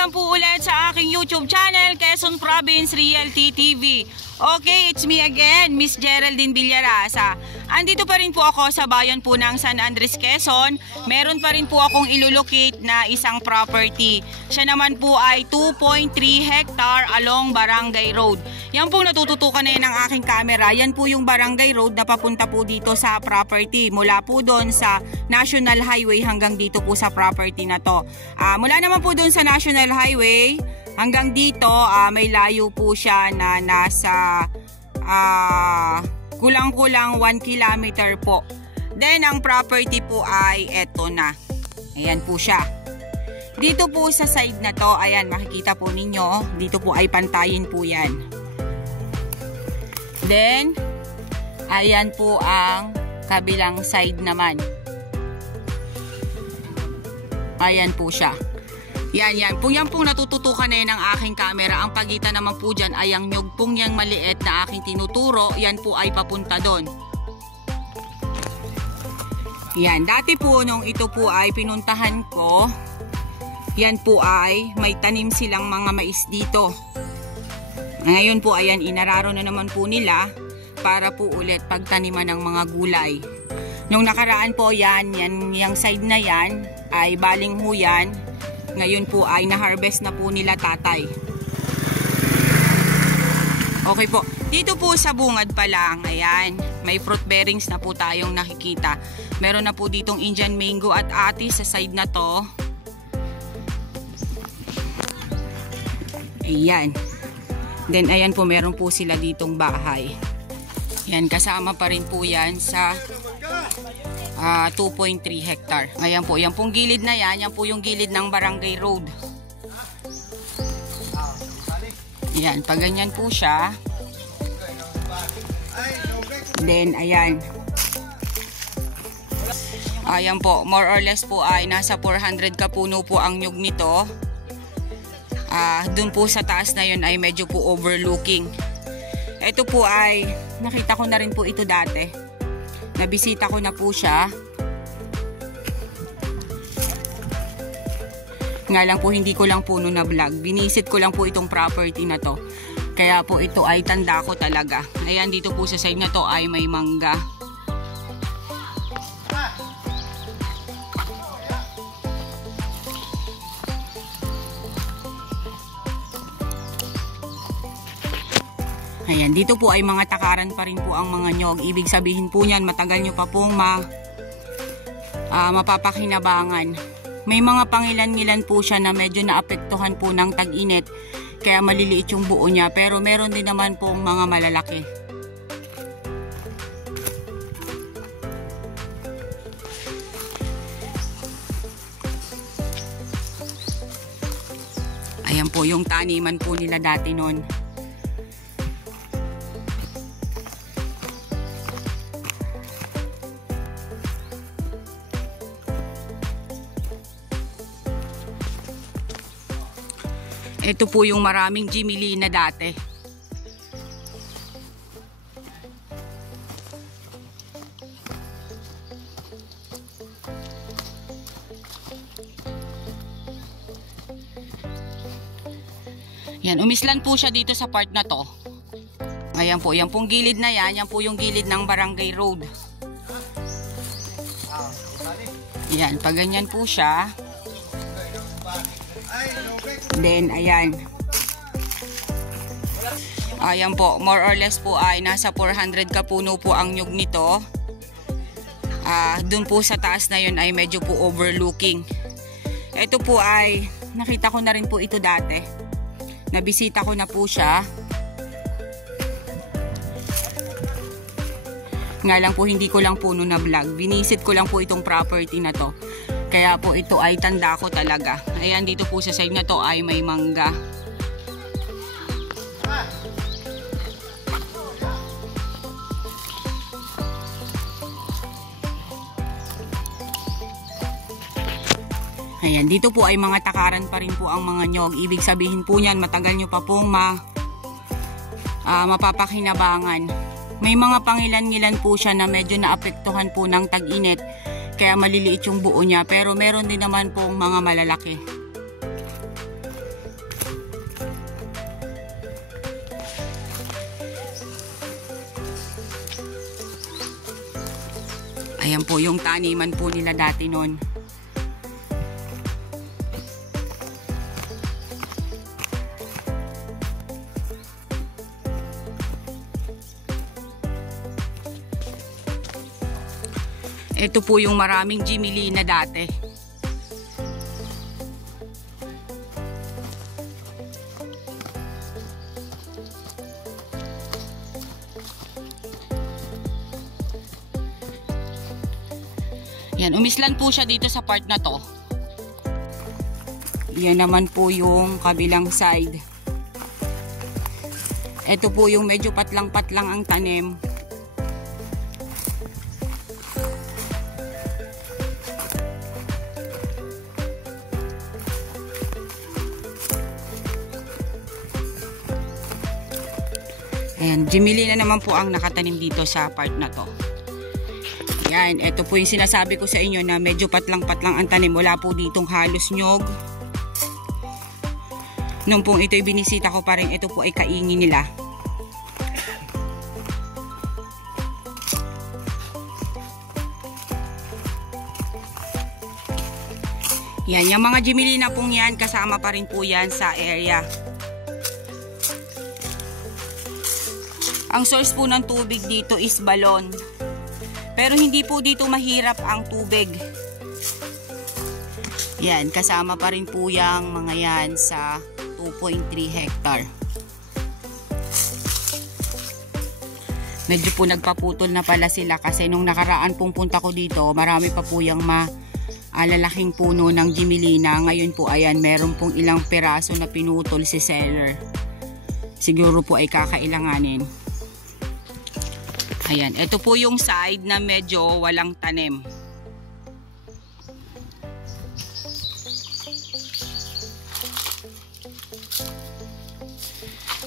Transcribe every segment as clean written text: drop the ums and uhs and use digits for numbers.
welcome po ulit sa aking YouTube channel, Quezon Province Realty TV. Okay, it's me again, Miss Geraldine Villarasa. Andito pa rin po ako sa bayan po ng San Andres, Quezon. Meron pa rin po akong ilulocate na isang property. Siya naman po ay 2.3 hectare along Barangay Road. Yan po natututukan na yan ng aking camera. Yan po yung Barangay Road na papunta po dito sa property. Mula po doon sa National Highway hanggang dito po sa property na to. Mula naman po doon sa National Highway hanggang dito may layo po siya na nasa kulang-kulang 1 kilometer po. Then ang property po ay eto na. Ayan po siya. Dito po sa side na to, ayan makikita po ninyo, dito po ay pantayin po yan. Then ayan po ang kabilang side naman. Ayan po siya. Yan pong natututukan na yan ng aking camera. Ang pagitan naman po dyan ay ang nyug pong yang maliit na aking tinuturo. Yan po ay papunta doon. Yan, dati po nung ito po ay pinuntahan ko, yan po ay may tanim silang mga mais dito. Ngayon po ayan, inararo na naman po nila para po ulit pagtaniman ng mga gulay. Nung nakaraan po yan, yung side na yan ay baling huyan. Ngayon po ay na-harvest na po nila tatay. Okay po. Dito po sa bungad pa lang, ayan, may fruit bearings na po tayong nakikita. Meron na po ditong Indian mango at ati sa side na to. Ayan. Then ayan po, meron po sila ditong bahay. Yan, kasama pa rin po yan sa 2.3 hectare. Ayan po, yan pong gilid na yan po yung gilid ng Barangay Road. Ayan, pag ganyan po siya. Then, ayan. Ayan po, more or less po ay nasa 400 kapuno po ang nyug nito. Dun po sa taas na yun ay medyo po overlooking. Ito po ay, nakita ko na rin po ito dati. Nabisita ko na po siya. Nga lang po hindi ko lang po na vlog. Binisit ko lang po itong property na to. Kaya po ito ay tanda ko talaga. Ayan, dito po sa side na to ay may mangga. Ayan, dito po ay mga takaran pa rin po ang mga nyog. Ibig sabihin po niyan, matagal nyo pa pong mapapakinabangan. May mga pangilan-ngilan po siya na medyo naapektuhan po ng tag-init. Kaya maliliit yung buo niya. Pero meron din naman pong mga malalaki. Ayan po yung taniman po nila dati noon. Ito po yung maraming Jimmy na dati. Yan, umislan po siya dito sa part na to. Ayan po, yan pong gilid na yan po yung gilid ng Barangay Road. Yan, pag ganyan po siya. Then, ayan. Ayan po, more or less po ay nasa 400 kapuno po ang nyug nito. Dun po sa taas na yun ay medyo po overlooking. Ito po ay, nakita ko na rin po ito dati. Nabisita ko na po siya. Nga lang po hindi ko lang po na vlog. Binisit ko lang po itong property na to. Kaya po ito ay tanda ko talaga. Ayan, dito po sa side na to ay may mangga. Ayan, dito po ay mga takaran pa rin po ang mga nyog. Ibig sabihin po niyan, matagal nyo pa pong mapapakinabangan. May mga pangilan-ngilan po siya na medyo naapektuhan po ng tag-init. Kaya maliliit yung buo niya, pero meron din naman pong mga malalaki. Ayan po yung taniman po nila dati noon. Ito po yung maraming Jimilina dati. Yan, umislan po siya dito sa part na to. Yan naman po yung kabilang side. Ito po yung medyo patlang-patlang ang tanim. Ayan, Jimilina naman po ang nakatanim dito sa part na to. Ayan, ito po yung sinasabi ko sa inyo na medyo patlang-patlang ang tanim. Wala po ditong halos nyog. Nung pong ito'y binisita ko pa rin, ito po ay kaingin nila. Yan, yung mga Jimilina pong yan, kasama pa rin po yan sa area. Ang source po ng tubig dito is balon. Pero hindi po dito mahirap ang tubig. Yan, kasama pa rin po yung mga yan sa 2.3 hectare. Medyo po nagpaputol na pala sila kasi nung nakaraan pong punta ko dito, marami pa po yung malalaking puno ng Jimilina. Ngayon po ayan, meron pong ilang peraso na pinutol si seller. Siguro po ay kakailanganin. Ayan, ito po yung side na medyo walang tanim.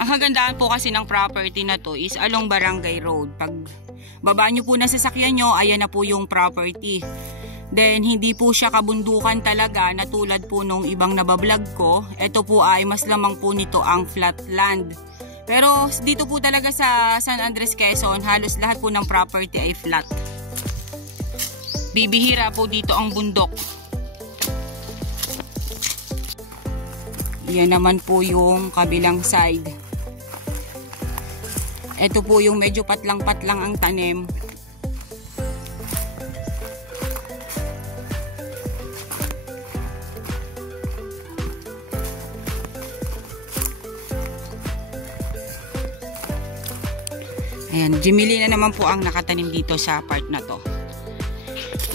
Ang kagandahan po kasi ng property na to is along Barangay Road. Pag baba nyo po na sasakyan nyo, ayan na po yung property. Then, hindi po siya kabundukan talaga na tulad po nung ibang nabablog ko. Ito po ay mas lamang po nito ang flat land. Pero dito po talaga sa San Andres, Quezon, halos lahat po ng property ay flat. Bibihira po dito ang bundok. Yan naman po yung kabilang side. Ito po yung medyo patlang-patlang ang tanim. Ayan, Jimilina naman po ang nakatanim dito sa part na to.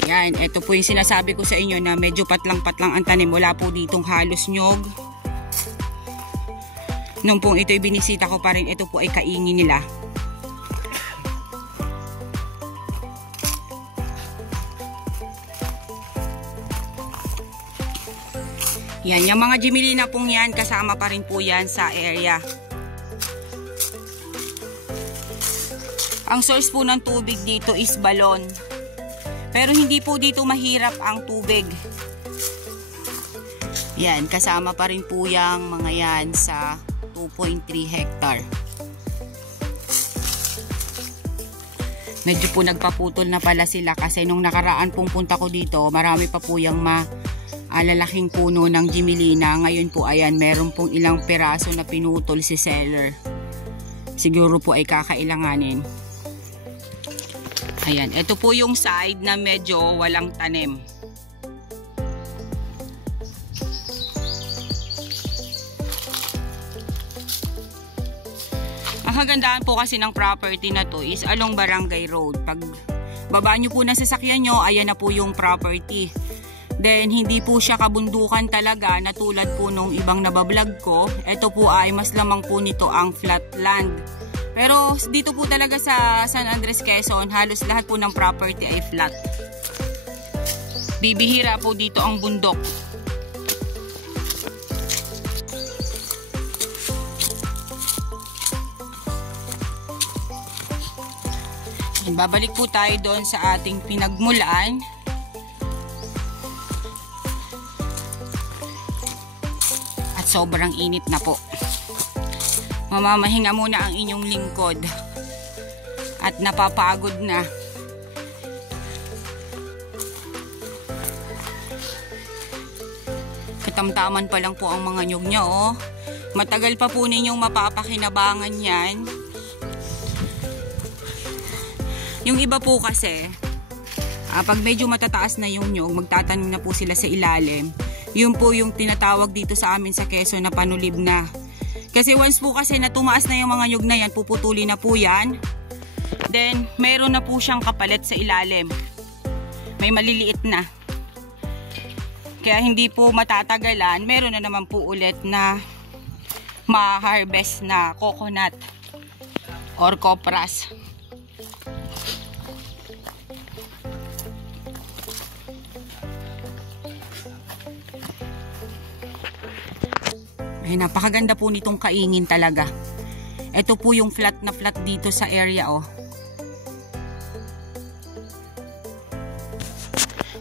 Ayan, ito po yung sinasabi ko sa inyo na medyo patlang-patlang ang tanim. Wala po ditong halos nyog. Nung pong ito'y binisita ko pa rin, ito po ay kaingin nila. Yan, yung mga Jimilina pong yan, kasama pa rin po yan sa area. Ang source po ng tubig dito is balon. Pero hindi po dito mahirap ang tubig. Yan, kasama pa rin po yung mga yan sa 2.3 hectare. Medyo po nagpaputol na pala sila kasi nung nakaraan pong punta ko dito, marami pa po yung malalaking puno ng Jimilina. Ngayon po ayan, meron pong ilang peraso na pinutol si seller. Siguro po ay kakailanganin. Ayan, ito po yung side na medyo walang tanim. Ang kagandahan po kasi ng property na to is along Barangay Road. Pag baba nyo po na sasakyan nyo, ayan na po yung property. Then, hindi po siya kabundukan talaga na tulad po nung ibang nabablog ko. Ito po ay mas lamang po nito ang flat land. Pero dito po talaga sa San Andres, Quezon, halos lahat po ng property ay flat. Bibihira po dito ang bundok. Babalik po tayo doon sa ating pinagmulan. At sobrang init na po. Mamamahinga muna ang inyong lingkod at napapagod na. Katamtaman pa lang po ang mga nyug niya, oh. Matagal pa po ninyong mapapakinabangan yan. Yung iba po kasi, pag medyo matataas na yung nyug, magtatanim na po sila sa ilalim. Yun po yung tinatawag dito sa amin sa Quezon na panulib na. Kasi once po kasi na tumaas na yung mga nyug na yan, puputuli na po yan. Then, meron na po siyang kapalit sa ilalim. May maliliit na. Kaya hindi po matatagalan, meron na naman po ulit na ma-harvest na coconut or kopras. Ay, napakaganda po nitong kaingin talaga. Ito po yung flat na flat dito sa area, oh.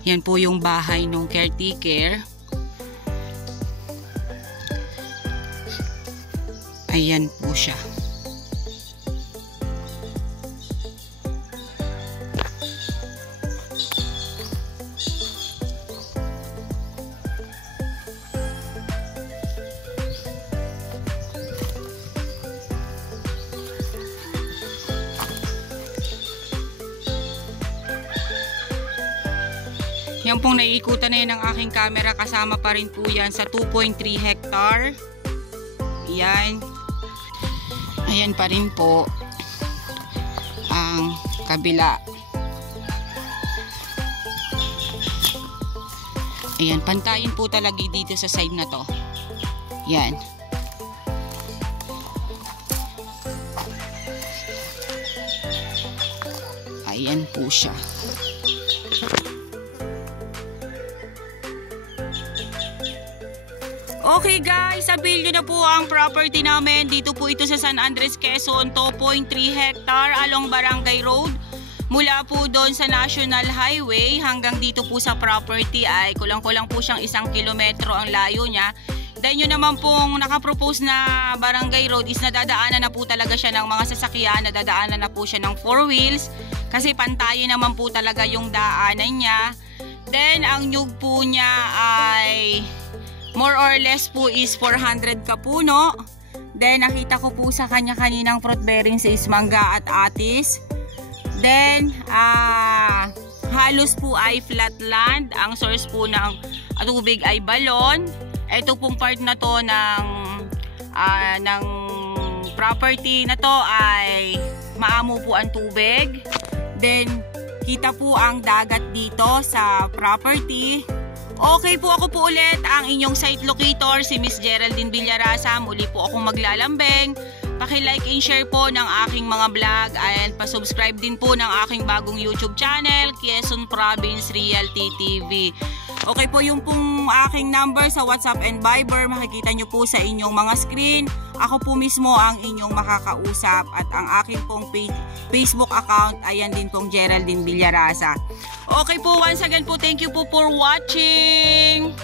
Yan po yung bahay ng caretaker. Ayan po siya. Yan pong naiikutan na yan ng aking camera, kasama pa rin po yan sa 2.3 hectare. Yan. Ayan pa rin po ang kabila. Ayan, pantayin po talaga dito sa side na to. Yan. Ayan po siya. Okay guys, sabihin nyo na po ang property namin. Dito po ito sa San Andres, Quezon, 2.3 hectare along Barangay Road. Mula po doon sa National Highway hanggang dito po sa property ay kulang-kulang po siyang 1 kilometro ang layo niya. Then yun naman pong nakapropose na Barangay Road is nadadaanan na po talaga siya ng mga sasakyan, nadadaanan na po siya ng 4 wheels kasi pantayin naman po talaga yung daanan niya. Then ang nyug po niya ay more or less po is 400 kapuno. Then nakita ko po sa kanya kaninang fruit bearing is mangga at atis. Then halos po ay flat land. Ang source po ng tubig ay balon. Ito pong part na to ng property na to ay maamo po ang tubig. Then kita po ang dagat dito sa property. Okay po, ako po ulit ang inyong site locator, si Miss Geraldine Villarasa. Muli po akong maglalambing. Paki-like and share po ng aking mga vlog and pa-subscribe din po ng aking bagong YouTube channel, Quezon Province Realty TV. Okay po, yung pong aking number sa WhatsApp and Viber, makikita nyo po sa inyong mga screen. Ako po mismo ang inyong makakausap at ang aking pong Facebook account, ayan din pong Geraldine Villarasa. Okay po, once again po, thank you po for watching.